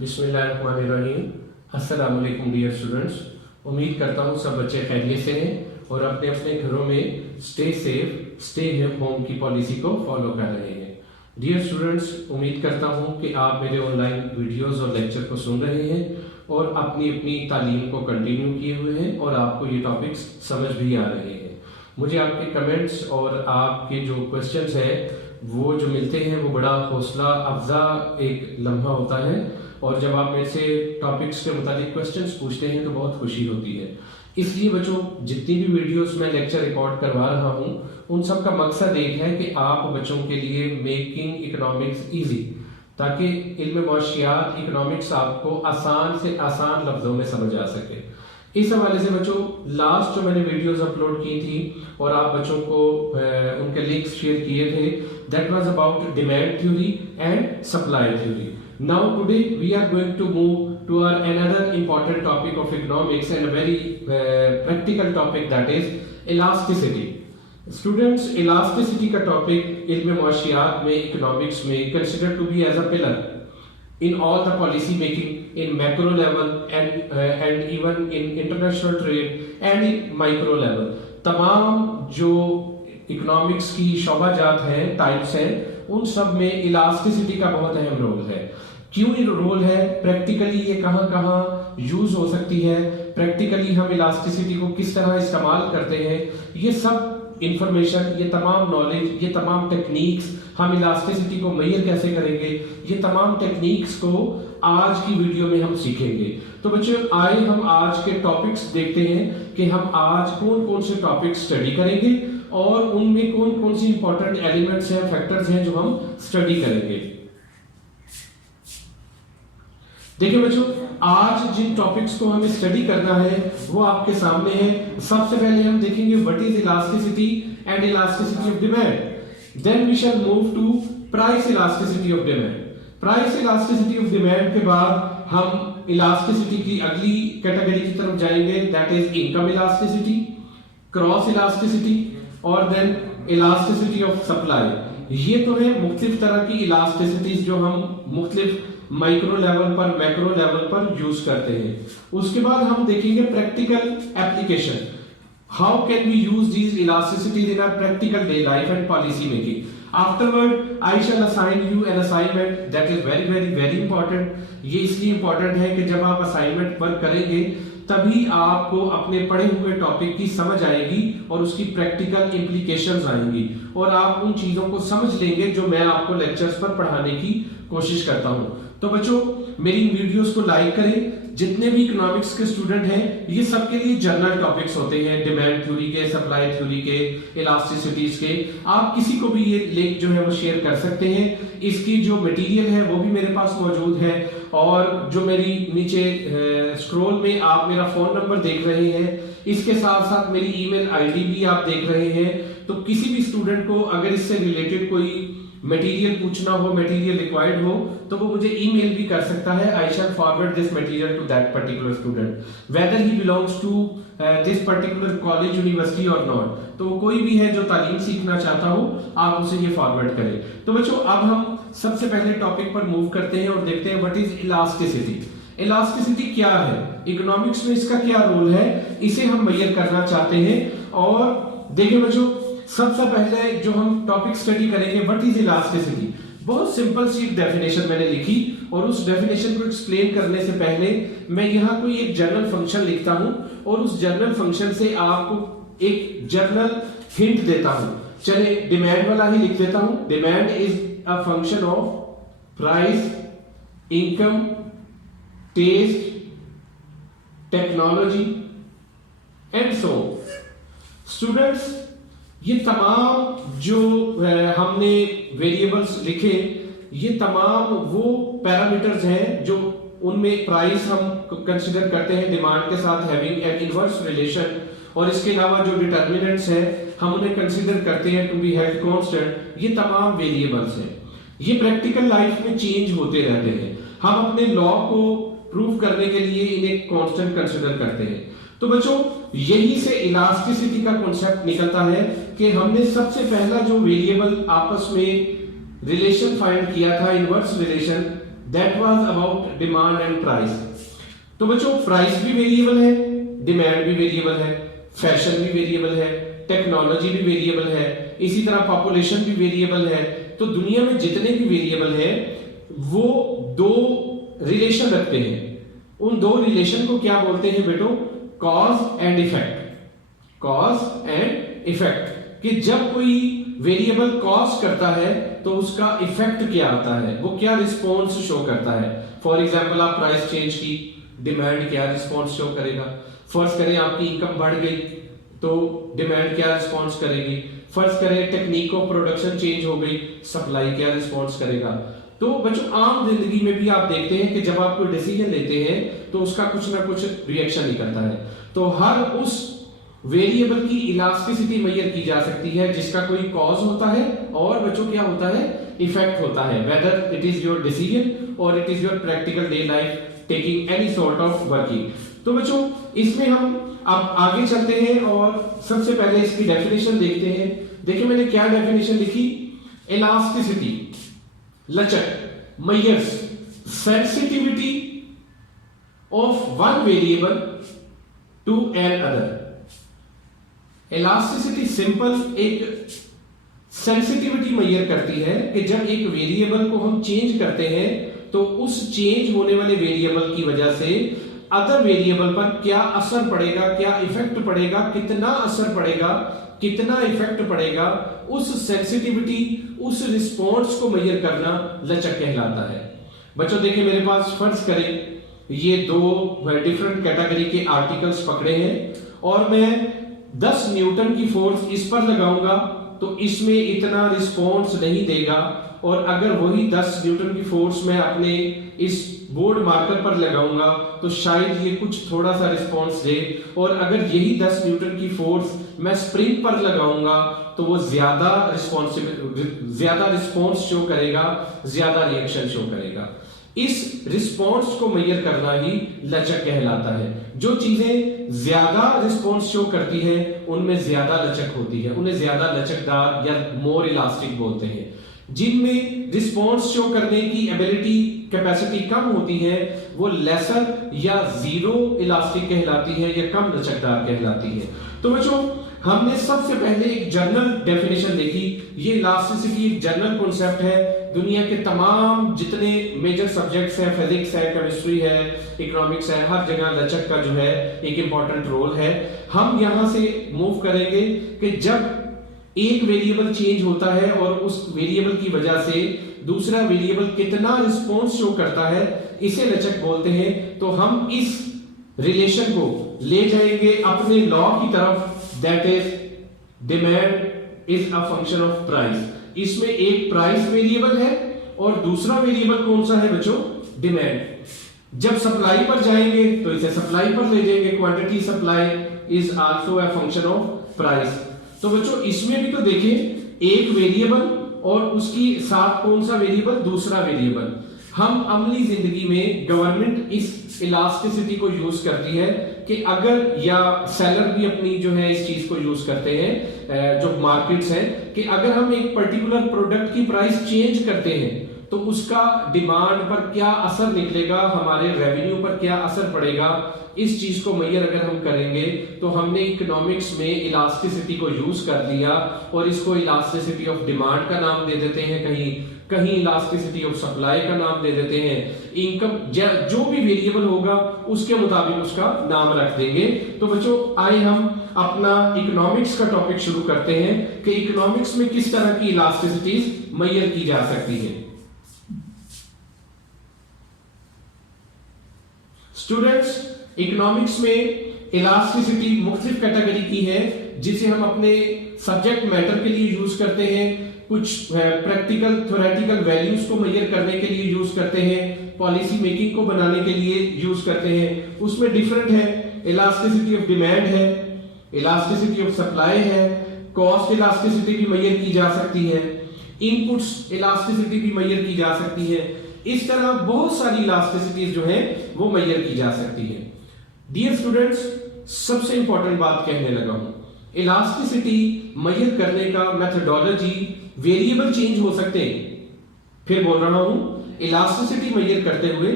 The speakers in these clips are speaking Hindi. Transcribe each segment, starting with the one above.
बिस्मिल्लाहिर्रहमानिर्रहीम। अस्सलाम वालेकुम डियर स्टूडेंट्स। उम्मीद करता हूँ सब बच्चे खैरियत से हैं और अपने अपने घरों में स्टे सेफ स्टे होम की पॉलिसी को फॉलो कर रहे हैं। डियर स्टूडेंट्स, उम्मीद करता हूँ कि आप मेरे ऑनलाइन वीडियोस और लेक्चर को सुन रहे हैं और अपनी अपनी तालीम को कंटिन्यू किए हुए हैं और आपको ये टॉपिक्स समझ भी आ रहे हैं। मुझे आपके कमेंट्स और आपके जो क्वेश्चंस हैं वो जो मिलते हैं वो बड़ा हौसला अफजा एक लम्हा होता है और जब आप मेरे से टॉपिक्स के मुताबिक क्वेश्चंस पूछते हैं तो बहुत खुशी होती है। इसलिए बच्चों, जितनी भी वीडियोस में लेक्चर रिकॉर्ड करवा रहा हूँ उन सब का मकसद एक है कि आप बच्चों के लिए मेकिंग इकोनॉमिक्स इजी, ताकि इल्म माशियात इकोनॉमिक्स आपको आसान से आसान लफ्जों में समझ आ सके। इस हवाले से बच्चों, लास्ट जो मैंने वीडियोस अपलोड की थी और आप बच्चों को उनके लिंक्स शेयर किए थे, that was about demand theory and supply theory. Now today we are going to move to our another important topic of economics and a very practical topic, that is elasticity. Students, elasticity का topic इल्म माशियात में इकोनॉमिक्स में considered to be as a pillar in all the policy making in macro level and even in international trade and in micro level. तमाम जो इकोनॉमिक्स की शोबाजात हैं, टाइप्स हैं, उन सब में इलास्टिसिटी का बहुत अहम रोल है। क्यों ये रोल है, प्रैक्टिकली ये कहाँ कहाँ यूज हो सकती है, प्रैक्टिकली हम इलास्टिसिटी को किस तरह इस्तेमाल करते हैं, ये सब इंफॉर्मेशन, ये तमाम नॉलेज, ये तमाम टेक्निक्स, हम इलास्टिसिटी को मेजर कैसे करेंगे, ये तमाम टेक्निक्स को आज की वीडियो में हम सीखेंगे। तो बच्चों, आए हम आज के टॉपिक्स देखते हैं कि हम आज कौन कौन से टॉपिक्स स्टडी करेंगे और उनमें कौन कौन सी इंपॉर्टेंट एलिमेंट्स हैं, फैक्टर्स हैं जो हम स्टडी करेंगे। देखिए बच्चों, आज जिन टॉपिक्स को हमें स्टडी करना है वो आपके सामने है। सबसे पहले हम देखेंगे what is elasticity and elasticity of demand. Then we shall move to price elasticity of demand. Price elasticity of demand के बाद हम इलास्टिसिटी की अगली कैटेगरी की तरफ जाएंगे, that is income elasticity, cross elasticity और देन इलास्टिसिटी ऑफ सप्लाई। ये तो है मुख्तलिफ तरह की इलास्टिसिटीज जो हम मुख्तलिफ माइक्रो लेवल पर, मैक्रो लेवल पर यूज करते हैं। उसके बाद हम देखेंगे practical application, how can we use these elasticities in our practical day life and policy making. Afterward I shall assign you an assignment that is very very very important. ये इसलिए इंपॉर्टेंट है कि जब आप असाइनमेंट वर्क करेंगे तभी आपको अपने पढ़े हुए टॉपिक की समझ आएगी और उसकी प्रैक्टिकल इंप्लीकेशंस आएंगी और आप उन चीजों को समझ लेंगे जो मैं आपको लेक्चर्स पर पढ़ाने की कोशिश करता हूं। तो बच्चों, मेरी इन वीडियोस को लाइक करें। जितने भी इकोनॉमिक्स के स्टूडेंट हैं, ये सबके लिए जनरल टॉपिक्स होते हैं, डिमांड थ्योरी के, सप्लाई थ्योरी के, इलास्टिसिटीज के। आप किसी को भी ये लिंक जो है वो शेयर कर सकते हैं। इसकी जो मटेरियल है वो भी मेरे पास मौजूद है और जो मेरी नीचे स्क्रॉल में आप मेरा फोन नंबर देख रहे हैं, इसके साथ साथ मेरी ईमेल आईडी भी आप देख रहे हैं। तो किसी भी स्टूडेंट को अगर इससे रिलेटेड कोई मटेरियल पूछना हो, मटेरियल रिक्वायर्ड हो, तो वो मुझे ईमेल भी कर सकता है। I shall forward this material to that particular student whether he belongs to this particular college, university और नॉट। तो कोई भी है जो तालीम सीखना चाहता हो, आप उसे ये फॉरवर्ड करें। तो बच्चों, अब हम सबसे पहले टॉपिक पर मूव करते हैं और देखते हैं व्हाट इज इलास्टिसिटी। इलास्टिसिटी क्या है, इकोनॉमिक्स में इसका क्या रोल है, इसे हम मेजर करना चाहते हैं। और देखिए बच्चों, सबसे पहले जो हम टॉपिक स्टडी करेंगे व्हाट इज इलास्टिसिटी, बहुत सिंपल सी डेफिनेशन मैंने लिखी और उस डेफिनेशन को एक्सप्लेन करने से पहले मैं यहाँ कोई एक जनरल फंक्शन लिखता हूँ और उस जनरल फंक्शन से आपको एक जनरल हिंट देता हूँ। चले डिमांड वाला ही लिख देता हूँ। Demand is a function of price, income, taste, technology and so. Students, ये तमाम जो हमने वेरिएबल्स लिखे, ये तमाम वो पैरामीटर्स हैं जो उनमें प्राइस हम कंसीडर करते हैं डिमांड के साथ हैविंग एन इनवर्स रिलेशन, और इसके अलावा जो डिटरमिनेंट्स हैं हम उन्हें कंसीडर करते हैं टू बी हेल्ड कांस्टेंट। ये तमाम वेरिएबल्स हैं, ये प्रैक्टिकल लाइफ में चेंज होते रहते हैं। हम अपने लॉ को प्रूव करने के लिए इन्हें कांस्टेंट कंसीडर करते हैं। तो बच्चों, यही से इलास्टिसिटी का कॉन्सेप्ट निकलता है कि हमने सबसे पहला जो वेरिएबल आपस में रिलेशन फाइंड किया था, inverse relation, that was about demand and price. तो बच्चों प्राइस भी वेरिएबल है, डिमांड भी वेरिएबल है, फैशन भी वेरिएबल है, टेक्नोलॉजी भी वेरिएबल है, इसी तरह पॉपुलेशन भी वेरिएबल है। तो दुनिया में जितने भी वेरिएबल हैं वो दो रिलेशन रखते हैं। उन दो रिलेशन को क्या बोलते हैं बेटो? Cause and effect. Cause and effect, कि जब कोई वेरिएबल कॉज करता है तो उसका इफेक्ट क्या आता है, वो क्या रिस्पॉन्स शो करता है। फॉर एग्जाम्पल आप प्राइस चेंज की, डिमांड क्या रिस्पॉन्स शो करेगा। फर्ज करें आपकी इनकम बढ़ गई तो डिमांड क्या रिस्पॉन्स करेगी। फर्ज करें टेक्निक ऑफ प्रोडक्शन चेंज हो गई, सप्लाई क्या रिस्पॉन्स करेगा। तो बच्चों आम जिंदगी में भी आप देखते हैं कि जब आप कोई डिसीजन लेते हैं तो उसका कुछ ना कुछ रिएक्शन निकलता है। तो हर उस वेरिएबल की इलास्टिसिटी मेजर की जा सकती है जिसका कोई कॉज होता है और बच्चों क्या होता है, इफेक्ट होता है, whether it is your decision और it is your practical day life taking any sort of working. तो बच्चों इसमें हम अब आगे चलते हैं और सबसे पहले इसकी डेफिनेशन देखते हैं। देखिए मैंने क्या डेफिनेशन लिखी, इलास्टिसिटी लचक measures sensitivity of one variable to another. Elasticity simple एक सेंसिटिविटी मेजर करती है कि जब एक वेरिएबल को हम चेंज करते हैं तो उस चेंज होने वाले वेरिएबल की वजह से अदर वेरिएबल पर क्या असर पड़ेगा, क्या इफेक्ट पड़ेगा, कितना असर पड़ेगा, कितना इफेक्ट पड़ेगा, उस सेंसिटिविटी उस रिस्पॉन्स को मेजर करना लचक कहलाता है। बच्चों देखिए मेरे पास फर्ज करें ये दो डिफरेंट कैटेगरी के आर्टिकल्स पकड़े हैं और मैं 10 न्यूटन की फोर्स इस पर लगाऊंगा तो इसमें इतना रिस्पॉन्स नहीं देगा, और अगर वही 10 न्यूटन की फोर्स मैं अपने इस बोर्ड मार्कर पर लगाऊंगा तो शायद ये कुछ थोड़ा सा रिस्पॉन्स दे, और अगर यही 10 न्यूटन की फोर्स मैं स्प्रिंग पर लगाऊंगा तो वो ज्यादा रिस्पॉन्स शो करेगा, ज्यादा रिएक्शन शो करेगा। इस रिस्पॉन्स को मेजर करना ही लचक कहलाता है। जो चीजें ज्यादा रिस्पॉन्स शो करती है उनमें ज्यादा लचक होती है, उन्हें ज्यादा लचकदार या मोर इलास्टिक बोलते हैं। जिनमें रिस्पॉन्स शो करने की एबिलिटी कैपेसिटी कम होती है वो लेसर या जीरो इलास्टिक कहलाती है या कम लचकदार कहलाती है। तो बच्चों हमने सबसे पहले एक जनरल डेफिनेशन देखी। ये इलास्टिसिटी एक जनरल कॉन्सेप्ट है, दुनिया के तमाम जितने मेजर सब्जेक्ट्स हैं, फिजिक्स है, केमिस्ट्री है, इकोनॉमिक्स है, हर जगह लचक का जो है एक इंपॉर्टेंट रोल है। हम यहां से मूव करेंगे कि जब एक वेरिएबल चेंज होता है और उस वेरिएबल की वजह से दूसरा वेरिएबल कितना रिस्पॉन्स शो करता है, इसे लचक बोलते हैं। तो हम इस रिलेशन को ले जाएंगे अपने लॉ की तरफ, that is demand is a function of price. इसमें एक प्राइस वेरिएबल है और दूसरा वेरिएबल कौन सा है बच्चों, डिमांड। जब सप्लाई पर जाएंगे तो इसे सप्लाई पर ले जाएंगे, quantity supply is also a function of price. तो बच्चों इसमें भी तो देखिए एक वेरिएबल और उसकी साथ कौन सा वेरिएबल, दूसरा वेरिएबल। हम अमली जिंदगी में गवर्नमेंट इस इलास्टिसिटी को यूज करती है कि अगर, या सेलर भी अपनी जो है इस चीज को यूज करते हैं जो मार्केट्स हैं, कि अगर हम एक पर्टिकुलर प्रोडक्ट की प्राइस चेंज करते हैं तो उसका डिमांड पर क्या असर निकलेगा, हमारे रेवेन्यू पर क्या असर पड़ेगा, इस चीज को मेजर अगर हम करेंगे तो हमने इकोनॉमिक्स में इलास्टिसिटी को यूज कर लिया और इसको इलास्टिसिटी ऑफ डिमांड का नाम दे देते हैं, कहीं इलास्टिसिटी ऑफ सप्लाई का नाम दे देते हैं। इनकम जो भी वेरिएबल होगा उसके मुताबिक उसका नाम रख देंगे। तो बच्चों आइए हम अपना इकोनॉमिक्स का टॉपिक शुरू करते हैं कि इकोनॉमिक्स में किस तरह की इलास्टिसिटीज मेजर की जा सकती है। स्टूडेंट्स इकोनॉमिक्स में इलास्टिसिटी मुख्तलिफ कैटेगरी की है जिसे हम अपने सब्जेक्ट मैटर के लिए यूज करते हैं, कुछ प्रैक्टिकल थ्योरेटिकल वैल्यूज को मेजर करने के लिए यूज करते हैं, पॉलिसी मेकिंग को बनाने के लिए यूज करते हैं। उसमें डिफरेंट है, इलास्टिसिटी ऑफ डिमांड है, इलास्टिसिटी ऑफ सप्लाई है, कॉस्ट इलास्टिसिटी भी मेजर की जा सकती है, इनपुट्स इलास्टिसिटी भी मेजर की जा सकती है। इस तरह बहुत सारी इलास्टिसिटीज जो है वो मेजर की जा सकती है। डियर स्टूडेंट्स सबसे इंपॉर्टेंट बात कहने लगा हूं, इलास्टिसिटी मेजर करने का मेथोडोलॉजी, वेरिएबल चेंज हो सकते हैं। फिर बोल रहा हूं इलास्टिसिटी मेजर करते हुए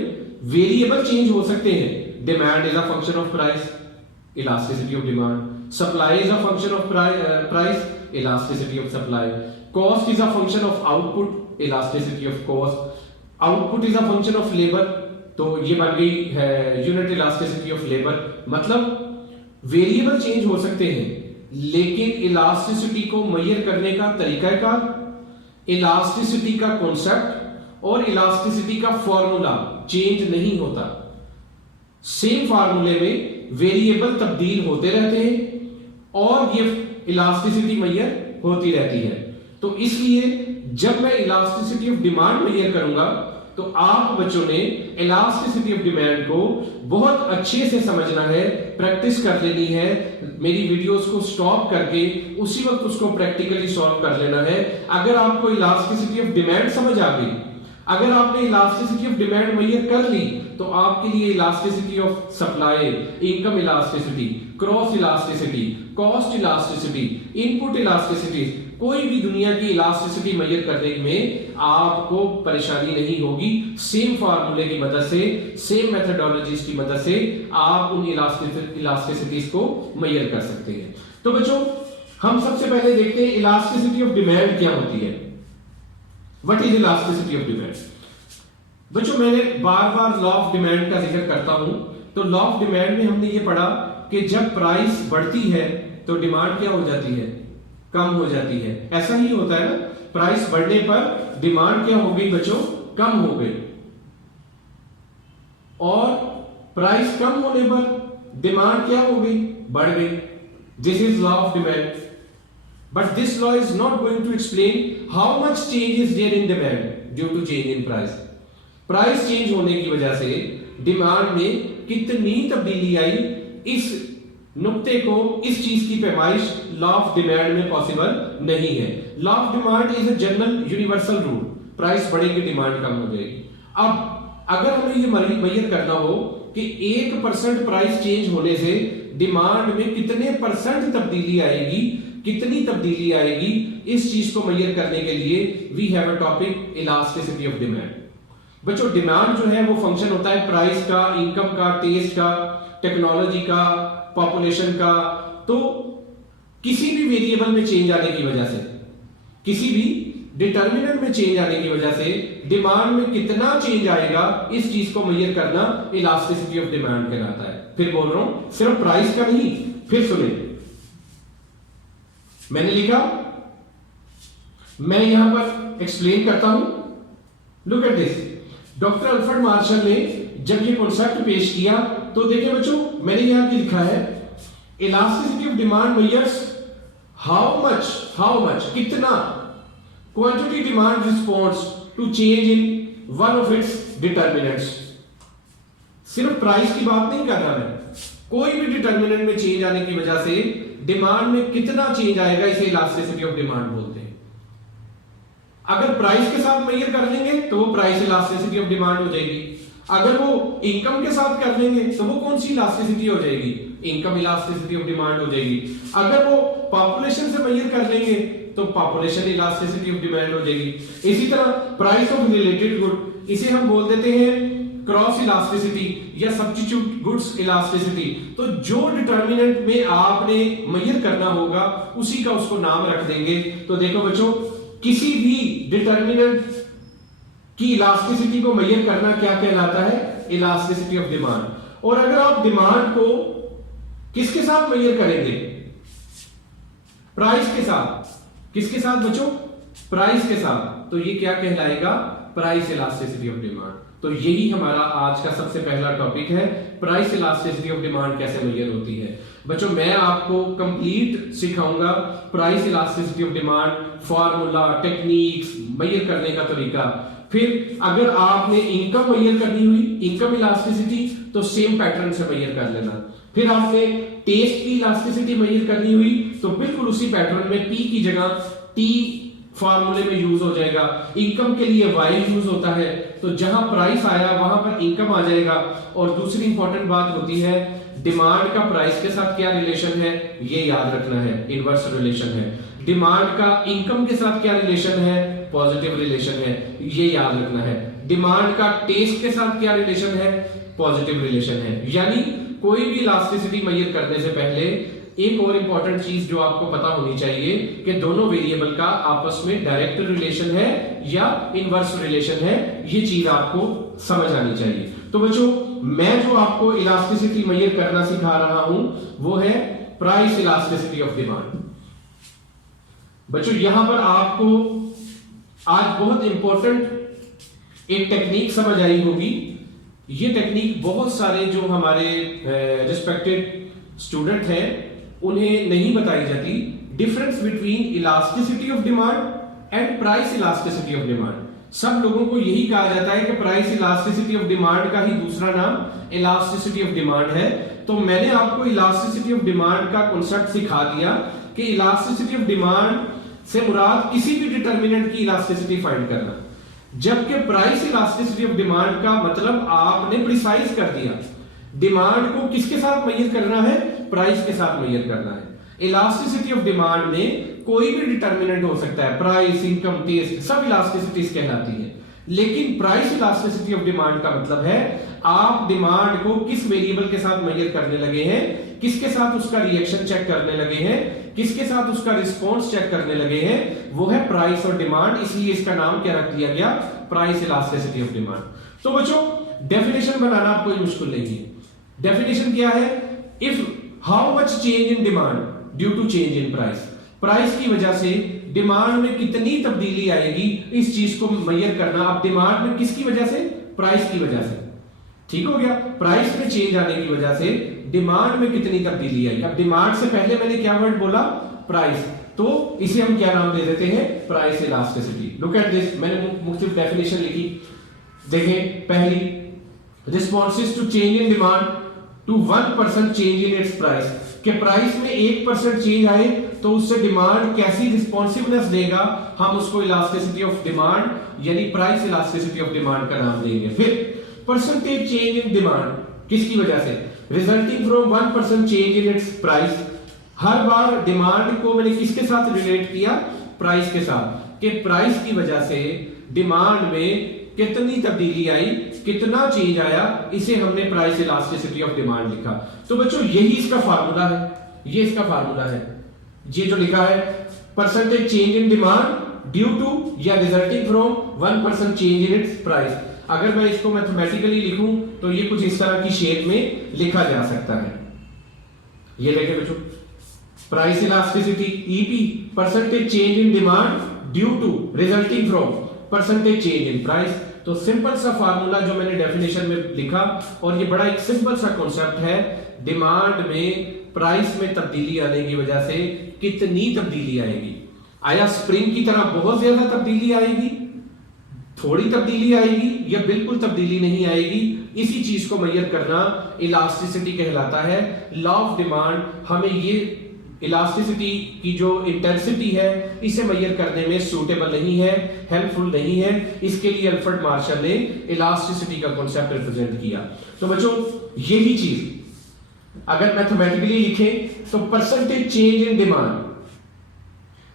वेरिएबल चेंज हो सकते हैं। Demand is a function of price, elasticity of demand. Supply is a function of price, elasticity of supply. Cost is a function of output, elasticity of cost. Output is a function of labour, तो ये बन गई है यूनिट इलास्टिसिटी ऑफ लेबर। मतलब वेरिएबल चेंज हो सकते हैं लेकिन इलास्टिसिटी को मेजर करने का तरीकाकार, इलास्टिसिटी का कॉन्सेप्ट और इलास्टिसिटी का फॉर्मूला चेंज नहीं होता। सेम फार्मूले में वेरिएबल तब्दील होते रहते हैं और ये इलास्टिसिटी मेजर होती रहती है। तो इसलिए जब मैं इलास्टिसिटी ऑफ डिमांड मेजर करूंगा तो आप बच्चों ने इलास्टिसिटी ऑफ डिमांड को बहुत अच्छे से समझना है, प्रैक्टिस कर लेनी है। मेरी वीडियोस को स्टॉप करके उसी वक्त उसको प्रैक्टिकली सॉल्व कर लेना है। अगर आपको इलास्टिसिटी ऑफ डिमांड समझ आ गई, अगर आपने इलास्टिसिटी ऑफ डिमांड मेजर कर ली, तो आपके लिए elasticity of supply, income elasticity, cross elasticity, cost elasticity, input elasticity, कोई भी दुनिया की इलास्टिसिटी मेजर करने में आपको परेशानी नहीं होगी। सेम फार्मूले की मदद से, सेम मेथोडोलॉजीज की मदद से आप उन इलास्टिसिटीज को मेजर कर सकते हैं। तो बच्चों हम सबसे पहले देखते हैं इलास्टिसिटी ऑफ डिमांड क्या होती है। What is elasticity of demand? बच्चों मैंने बार बार लॉ ऑफ डिमांड का जिक्र करता हूं। तो लॉ ऑफ डिमांड में हमने ये पढ़ा कि जब प्राइस बढ़ती है तो डिमांड क्या हो जाती है? कम हो जाती है। ऐसा ही होता है ना, प्राइस बढ़ने पर डिमांड क्या हो गई बच्चों? कम हो गई। और प्राइस कम होने पर डिमांड क्या हो गई? बढ़ गई। This is law of demand. But this law is not going to explain how much change is there in demand due to change in price. Price change होने की वजह से डिमांड में कितनी तब्दीली आई, इस नुक्ते को, इस चीज की पैमाइश लॉ ऑफ डिमांड में पॉसिबल नहीं है। Law of demand is a general universal rule. Price बढ़ेगी, डिमांड कम हो जाएगी। अब अगर हमें ये मेजर करना हो कि 1% प्राइस चेंज होने से डिमांड में कितने परसेंट तब्दीली आएगी, कितनी तब्दीली आएगी, इस चीज को मेजर करने के लिए we have a topic elasticity of demand. बच्चों डिमांड जो है वो फंक्शन होता है प्राइस का, इनकम का, टेस्ट का, टेक्नोलॉजी का, पॉपुलेशन का। तो किसी भी वेरिएबल में चेंज आने की वजह से, किसी भी डिटर्मिनेंट में चेंज आने की वजह से डिमांड में कितना चेंज आएगा, इस चीज को मेजर करना इलास्टिसिटी ऑफ डिमांड कहलाता है। फिर बोल रहा हूं सिर्फ प्राइस का नहीं, फिर सुने, मैंने लिखा, मैं यहां पर एक्सप्लेन करता हूं। Look at this. Doctor Alfred Marshall ने जब ये कॉन्सेप्ट पेश किया तो देखिए बच्चों मैंने यहां की लिखा है elasticity of demand measures how much कितना quantity demand response to change in one of its determinants. सिर्फ प्राइस की बात नहीं कर रहा मैं, कोई भी डिटर्मिनेंट में चेंज आने की वजह से डिमांड में कितना चेंज आएगा, इसे इलास्टिसिटी ऑफ डिमांड बोलते हैं। अगर प्राइस के साथ मेजर कर लेंगे तो वो प्राइस इलास्टिसिटी ऑफ डिमांड हो जाएगी। अगर वो इनकम के साथ कर लेंगे तो वो कौन सी इलास्टिसिटी हो जाएगी? इनकम इलास्टिसिटी ऑफ डिमांड हो जाएगी। अगर वो पॉपुलेशन से मेजर कर लेंगे तो पॉपुलेशन इलास्टिसिटी ऑफ डिमांड हो जाएगी। इसी तरह प्राइस ऑफ रिलेटेड गुड, इसे हम बोल देते हैं क्रॉस इलास्टिसिटी या सब्स्टिट्यूट गुड्स इलास्टिसिटी। तो जो डिटर्मिनेंट में आपने मेजर करना होगा उसी का उसको नाम रख देंगे। तो देखो बच्चों किसी भी डिटर्मिनेंट की इलास्टिसिटी को मेजर करना क्या कहलाता है? Elasticity of demand. और अगर आप डिमांड को किसके साथ मेजर करेंगे? प्राइस के साथ। किसके साथ बच्चों? प्राइस के साथ। तो ये क्या कहलाएगा? Price elasticity of demand. तो यही हमारा आज का सबसे पहला टॉपिक है, प्राइस इलास्टिसिटी ऑफ डिमांड कैसे मेजर होती है। बच्चों मैं आपको कंप्लीट सिखाऊंगा price elasticity of demand, formula, techniques, measure करने का तरीका। फिर अगर आपने इनकम मेजर करनी हुई, इनकम इलास्टिसिटी, तो सेम पैटर्न से मेजर कर लेना। फिर आपने टेस्ट की इलास्टिसिटी मेजर करनी हुई तो बिल्कुल उसी पैटर्न में P की जगह T फार्मूले में यूज हो जाएगा। इनकम के लिए Y यूज होता है, तो जहां प्राइस आया वहां पर इनकम आ जाएगा। और दूसरी इंपॉर्टेंट बात होती है डिमांड का प्राइस के साथ क्या रिलेशन है, ये याद रखना है, इनवर्स रिलेशन है। डिमांड का इनकम के साथ क्या रिलेशन है, पॉजिटिव रिलेशन है, ये याद रखना है। डिमांड का टेस्ट के साथ क्या रिलेशन है? पॉजिटिव रिलेशन है। यानी कोई भी इलास्टिसिटी मेजर करने से पहले एक और इंपॉर्टेंट चीज जो आपको पता होनी चाहिए कि दोनों वेरिएबल का आपस में डायरेक्ट रिलेशन है या इनवर्स रिलेशन है, ये चीज आपको समझ आनी चाहिए। तो बच्चों, मैं जो आपको इलास्टिसिटी मेजर करना सिखा रहा हूं वो है प्राइस इलास्टिसिटी ऑफ डिमांड। बच्चों, यहां पर आपको आज बहुत इंपॉर्टेंट एक टेक्निक समझ आई होगी। ये टेक्निक बहुत सारे जो हमारे रिस्पेक्टेड स्टूडेंट हैं उन्हें नहीं बताई जाती। Difference between elasticity of demand and price elasticity of demand. सब लोगों को यही कहा जाता है कि प्राइस इलास्टिसिटी ऑफ डिमांड का ही दूसरा नाम इलास्टिसिटी ऑफ डिमांड है। तो मैंने आपको इलास्टिसिटी ऑफ डिमांड का कॉन्सेप्ट सिखा दिया कि इलास्टिसिटी ऑफ डिमांड से मुराद किसी भी डिटरमिनेंट की इलास्टिसिटी फाइंड करना, जबकि प्राइस इलास्टिसिटी ऑफ डिमांड का मतलब आपने प्रिसाइज कर दिया। डिमांड को किसके साथ मेजर करना है? प्राइस के साथ मेजर करना है। इलास्टिसिटी ऑफ डिमांड में कोई भी डिटरमिनेंट हो सकता है, प्राइस, इनकम, टेस्ट, सब इलास्टिसिटीज कहलाती है। लेकिन प्राइस इलास्टिसिटी ऑफ डिमांड का मतलब है आप डिमांड को किस वेरिएबल के साथ मेजर करने लगे हैं, किसके साथ उसका रिएक्शन चेक करने लगे हैं, किसके साथ उसका रिस्पॉन्स चेक करने लगे हैं, वो है प्राइस और डिमांड। इसलिए इसका नाम क्या रख दिया गया? Price elasticity of demand. तो बच्चों, डेफिनेशन बनाना कोई मुश्किल नहीं है। डेफिनेशन क्या है? If how much change in demand due to change in price. Price की वजह से डिमांड में कितनी तब्दीली आएगी, इस चीज को मेजर करना। अब डिमांड में किसकी वजह से? प्राइस की वजह से। ठीक हो गया? प्राइस में चेंज आने की वजह से डिमांड में कितनी तब्दीली आई। अब डिमांड से पहले मैंने क्या वर्ड बोला? प्राइस। तो इसे हम क्या नाम दे देते हैं? Price elasticity. Look at this, मैंने मुख्तलिफ डेफिनेशन लिखी। देखें, पहली, responses to change in demand to 1% change in its price. कि प्राइस में 1% चेंज आए तो उससे डिमांड कैसी रिस्पॉन्सिवनेस देगा, हम उसको इलास्टिसिटी ऑफ डिमांड यानी प्राइस इलास्टिसिटी ऑफ डिमांड का नाम देंगे। फिर परसेंटेज चेंज इन डिमांड, किसकी वजह से? Resulting from 1% change in its price. Her bar demand को मैंने किसके साथ रिलेट किया? प्राइस के साथ। कि प्राइस की वजह से डिमांड में कितनी तब्दीली आई, कितना चेंज आया, इसे हमने प्राइस इलास्टिसिटी ऑफ डिमांड लिखा। तो बच्चों, यही इसका फार्मूला है। ये इसका फार्मूला है, ये जो लिखा है, percentage change in demand due to या resulting from 1% change in its price. अगर मैं इसको मैथमेटिकली लिखूं तो ये कुछ इस तरह की शेप में लिखा जा सकता है। ये देखें बच्चों, price elasticity EP, percentage change in demand due to resulting from percentage change in price. तो सिंपल सा फार्मूला जो मैंने डेफिनेशन में लिखा, और ये बड़ा एक सिंपल सा कॉन्सेप्ट है। डिमांड में प्राइस में तब्दीली आने की वजह से कितनी तब्दीली आएगी? आया स्प्रिंग की तरह बहुत ज्यादा तब्दीली आएगी, थोड़ी तब्दीली आएगी, या बिल्कुल तब्दीली नहीं आएगी? इसी चीज को मेजर करना इलास्टिसिटी कहलाता है। लॉ ऑफ डिमांड हमें ये इलास्टिसिटी की जो इंटेंसिटी है इसे मेजर करने में सूटेबल नहीं है, हेल्पफुल नहीं है। इसके लिए अल्फ्रेड मार्शल ने इलास्टिसिटी का कॉन्सेप्ट रिप्रेजेंट किया। तो बच्चों, यही चीज अगर मैथमेटिकली लिखें तो percentage change in demand,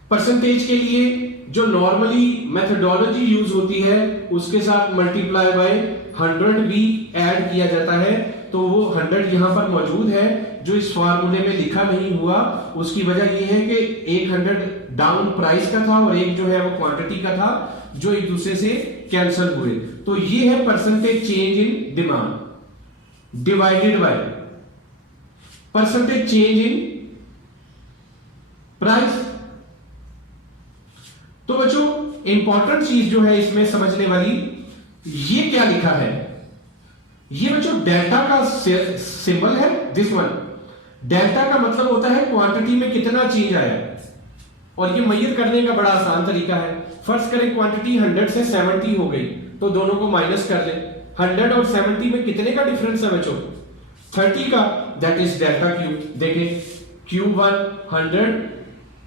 percentage के लिए जो नॉर्मली मेथोडोलॉजी यूज होती है उसके साथ मल्टीप्लाई बाय 100 भी ऐड किया जाता है। तो वो 100 यहां पर मौजूद है, जो इस फार्मूले में लिखा नहीं हुआ। उसकी वजह यह है कि एक 100 डाउन प्राइस का था और एक जो है वो क्वांटिटी का था, जो एक दूसरे से कैंसिल हुए। तो ये है percentage change in demand divided by percentage change in price. तो बच्चों, इंपॉर्टेंट चीज जो है इसमें समझने वाली, ये क्या लिखा है? ये बच्चों डेल्टा का सिंबल है, दिस वन। डेल्टा का मतलब होता है क्वांटिटी में कितना चेंज आया, और ये मेजर करने का बड़ा आसान तरीका है। फर्स्ट करें क्वांटिटी 100 से 70 हो गई, तो दोनों को माइनस कर लें। 100 और 70 में कितने का डिफरेंस है बच्चों? 30 का, दैट इज डेल्टा क्यू। देखें, Q1 100,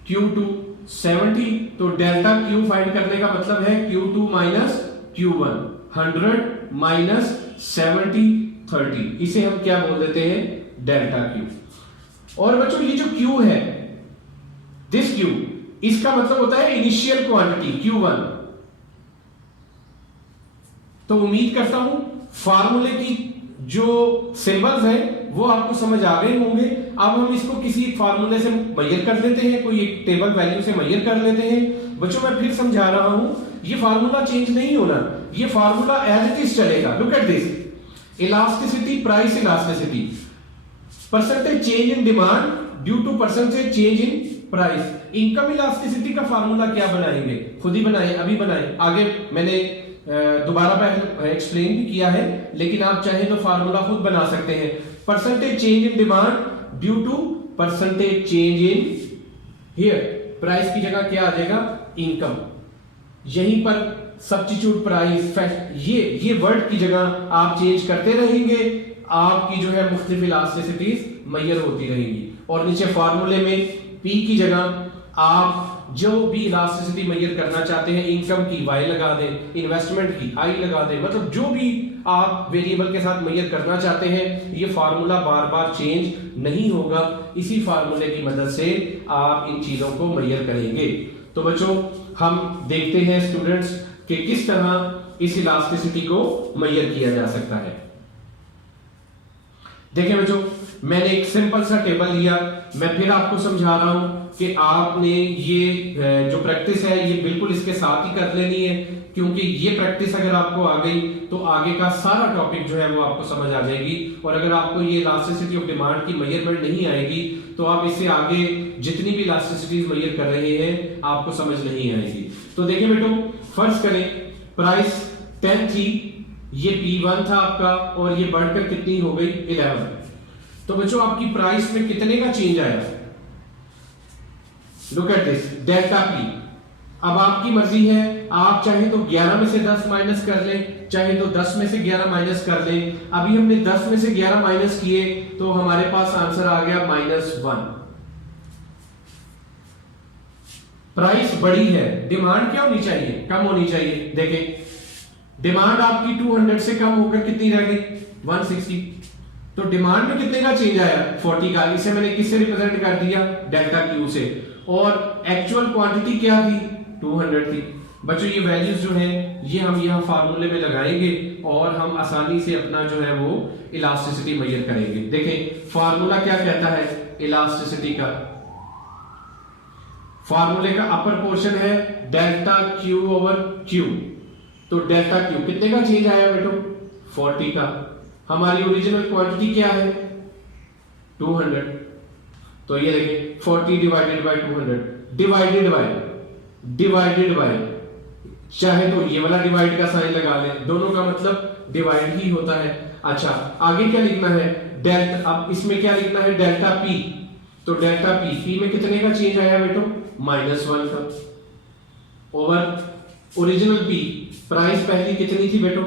Q2 70, तो डेल्टा क्यू फाइंड करने का मतलब है Q2 माइनस Q1, 100 माइनस 70 30। इसे हम क्या बोल देते हैं? Delta Q. और बच्चों, ये जो क्यू है, दिस क्यू, इसका मतलब होता है इनिशियल क्वांटिटी Q1, तो उम्मीद करता हूं फार्मूले की जो सिंबल्स हैं वो आपको समझ आ गए होंगे। अब हम इसको किसी फार्मूले से मेजर कर लेते हैं, कोई एक टेबल वैल्यू से मेजर कर लेते हैं। बच्चों मैं फिर समझा रहा हूं, ये फार्मूला चेंज नहीं होना, ये फार्मूला एज इट इज चलेगा। Look at this, elasticity, price elasticity, percentage change in demand due to percentage change in price. Income elasticity का फार्मूला क्या बनाएंगे, खुद ही बनाए, अभी बनाए, आगे मैंने दोबारा पहले एक्सप्लेन भी किया है, लेकिन आप चाहे तो फार्मूला खुद बना सकते हैं। Percentage change in demand due to percentage change in here, price की जगह क्या आ जाएगा, इनकम। यहीं पर सब्स्टिट्यूट प्राइस, ये वर्ड की जगह आप चेंज करते रहेंगे, आपकी जो है मुख्तलिफ इलास्टिसिटीज मेजर होती रहेंगी। और नीचे फार्मूले में P की जगह आप जो भी इलास्टिसिटी मेजर करना चाहते हैं, इनकम की Y लगा दें, इन्वेस्टमेंट की I लगा दें, मतलब जो भी आप वेरिएबल के साथ मेजर करना चाहते हैं, ये फार्मूला बार बार चेंज नहीं होगा। इसी फार्मूले की मदद से आप इन चीजों को मेजर करेंगे। तो बच्चों हम देखते हैं स्टूडेंट्स कि किस तरह इस इलास्टिसिटी को मेजर किया जा सकता है। देखिए बच्चों, मैंने एक सिंपल सा टेबल लिया, मैं फिर आपको समझा रहा हूं कि आपने ये जो प्रैक्टिस है ये बिल्कुल इसके साथ ही कर लेनी है, क्योंकि ये प्रैक्टिस अगर आपको आ गई तो आगे का सारा टॉपिक जो है वो आपको समझ आ जाएगी। और अगर आपको ये इलास्टिसिटी ऑफ डिमांड की मेजरमेंट नहीं आएगी तो आप इससे आगे जितनी भी इलास्टिसिटीज मेजर कर रहे हैं आपको समझ नहीं आएगी। तो देखिए बेटो, फर्ज करें प्राइस 10 थी, ये P1 था आपका, और ये बढ़कर कितनी हो गई 11। तो बच्चों आपकी प्राइस में कितने का चेंज आया, look at this, delta P। अब आपकी मर्जी है, आप चाहे तो 11 में से 10 माइनस कर लें, चाहे तो 10 में से 11 माइनस कर लें। अभी हमने 10 में से 11 माइनस किए तो हमारे पास आंसर आ गया -1। प्राइस बड़ी है, डिमांड क्या होनी चाहिए, कम होनी चाहिए। देखें डिमांड आपकी 200 से कम होकर कितनी रह गई 160। तो डिमांड में कितने का चेंज आया 40 का। इसे मैंने किससे रिप्रेजेंट कर दिया, डेल्टा Q से। और एक्चुअल क्वांटिटी क्या थी 200 थी। बच्चों ये वैल्यूज जो है ये हम यहाँ फार्मूले में लगाएंगे और हम आसानी से अपना जो है वो इलास्टिसिटी मेजर करेंगे। देखें फार्मूला क्या कहता है इलास्टिसिटी का, फार्मूले का अपर पोर्शन है डेल्टा Q/Q। तो डेल्टा Q कितने का चेंज आया बेटो 40 का। हमारी ओरिजिनल क्वांटिटी क्या है 200। तो ये देखिए 40 डिवाइडेड बाय 200 डिवाइडेड बाय, चाहे तो ये वाला डिवाइड का साइन लगा लें, दोनों का मतलब डिवाइड ही होता है। अच्छा आगे क्या लिखना है डेल्टा, अब इसमें क्या लिखना है डेल्टा P। तो डेल्टा P में कितने का चेंज आया बेटो -1 का, ओवर ओरिजिनल P प्राइस पहली कितनी थी बेटो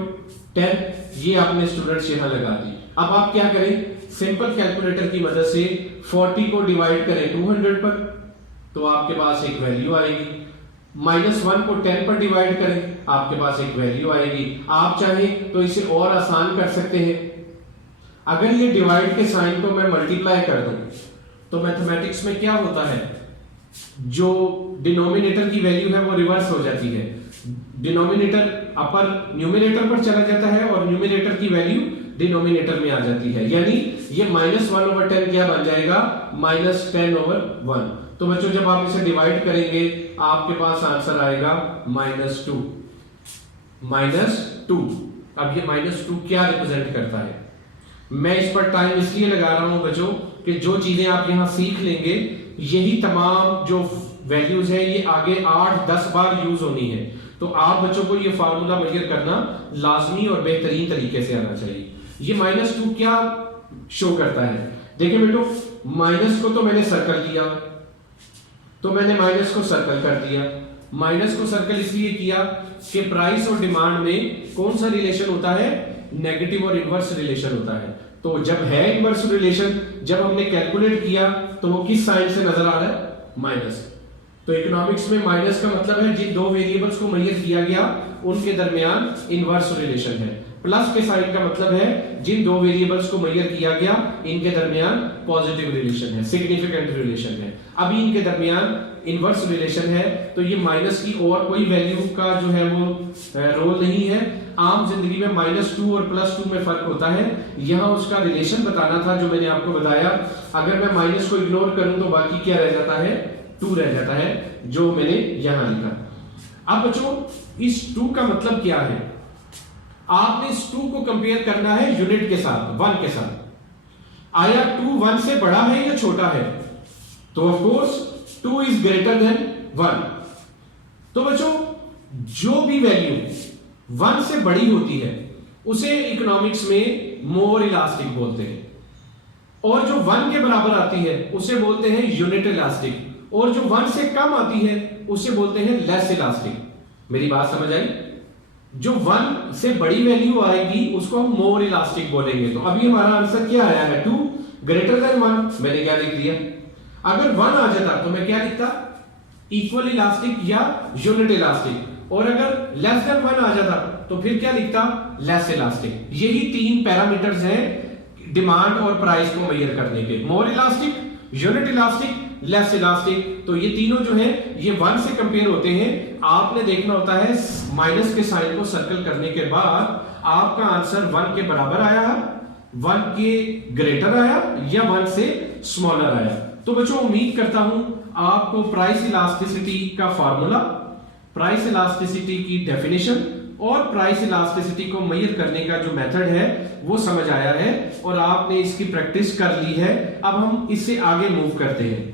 10, ये आपने स्टूडेंट्स यहां लगा दी। अब आप क्या करें सिंपल कैलकुलेटर की मदद से 40 को डिवाइड करें 200 पर तो आपके पास एक वैल्यू आएगी, -1 को 10 पर डिवाइड करें आपके पास एक वैल्यू आएगी। आप चाहें तो इसे और आसान कर सकते हैं, अगर ये डिवाइड के साइन को मैं मल्टीप्लाई कर दूं तो मैथमेटिक्स में क्या होता है जो डिनोमिनेटर की वैल्यू है वो रिवर्स हो जाती है, डिनोमिनेटर अपर न्यूमरेटर पर चला जाता है और न्यूमरेटर की वैल्यू डिनोमिनेटर में आ जाती है, यानी ये -1/10 क्या बन जाएगा -10/1। तो बच्चों जब आप इसे डिवाइड करेंगे आपके पास आंसर आएगा -2। अब ये -2 क्या रिप्रेजेंट करता है, मैं इस पर टाइम इसलिए लगा रहा हूं बच्चों कि जो चीजें आप यहां सीख लेंगे यही तमाम जो वैल्यूज है ये आगे 8-10 बार यूज होनी है। तो आप बच्चों को ये फार्मूला मेजर करना लाजमी और बेहतरीन तरीके से आना चाहिए। ये -2 क्या शो करता है, देखिए बेटो माइनस को तो मैंने सर्कल किया, तो मैंने माइनस को सर्कल कर दिया। माइनस को सर्कल इसलिए किया कि प्राइस और डिमांड में कौन सा रिलेशन होता है नेगेटिव और इनवर्स रिलेशन होता है। तो जब है इनवर्स रिलेशन, जब हमने कैलकुलेट किया तो वो किस साइन से नजर आ रहा है माइनस। तो इकोनॉमिक्स में माइनस का मतलब है जिन दो वेरिएबल्स को मेजर किया गया उनके दरमियान इनवर्स रिलेशन है। प्लस के साइन का मतलब है जिन दो वेरिएबल्स को मेजर किया गया इनके दरमियान पॉजिटिव रिलेशन है, सिग्निफिकेंट रिलेशन है। अभी इनके दरमियान इनवर्स रिलेशन है, तो ये माइनस की और कोई वैल्यू का जो है वो रोल नहीं है। आम जिंदगी में -2 और +2 में फर्क होता है, यहाँ उसका रिलेशन बताना था जो मैंने आपको बताया। अगर मैं माइनस को इग्नोर करूं तो बाकी क्या रह जाता है, 2 रह जाता है, जो मैंने यहां लिखा। अब बच्चों इस 2 का मतलब क्या है, आपने इस 2 को कंपेयर करना है यूनिट के साथ, 1 के साथ। आया 2 1 से बड़ा है या छोटा है, तो of course 2 is greater than 1। तो बच्चों जो भी वैल्यू 1 से बड़ी होती है उसे इकोनॉमिक्स में मोर इलास्टिक बोलते हैं, और जो 1 के बराबर आती है उसे बोलते हैं यूनिट इलास्टिक, और जो 1 से कम आती है उसे बोलते हैं लेस इलास्टिक। मेरी बात समझ आई? जो 1 से बड़ी वैल्यू आएगी उसको हम मोर इलास्टिक बोलेंगे। तो अभी हमारा आंसर क्या आया है, 2 ग्रेटर देन 1, मैंने क्या लिख दिया। अगर 1 आ जाता तो मैं क्या लिखता, इक्वल इलास्टिक या यूनिट इलास्टिक, और अगर लेस देन 1 आ जाता तो फिर क्या लिखता, लेस इलास्टिक। यही 3 पैरामीटर्स हैं डिमांड और प्राइस को मेजर करने के, मोर elastic, unit elastic, less elastic. तो ये तीनों जो है ये 1 से कंपेयर होते हैं। आपने देखना होता है माइनस के साइन को सर्कल करने के बाद आपका आंसर 1 के बराबर आया, 1 के ग्रेटर आया या 1 से स्मॉलर आया। तो बच्चों उम्मीद करता हूं आपको प्राइस इलास्टिसिटी का फार्मूला, प्राइस इलास्टिसिटी की डेफिनेशन और प्राइस इलास्टिसिटी को मेजर करने का जो मेथड है वो समझ आया है, और आपने इसकी प्रैक्टिस कर ली है। अब हम इससे आगे मूव करते हैं।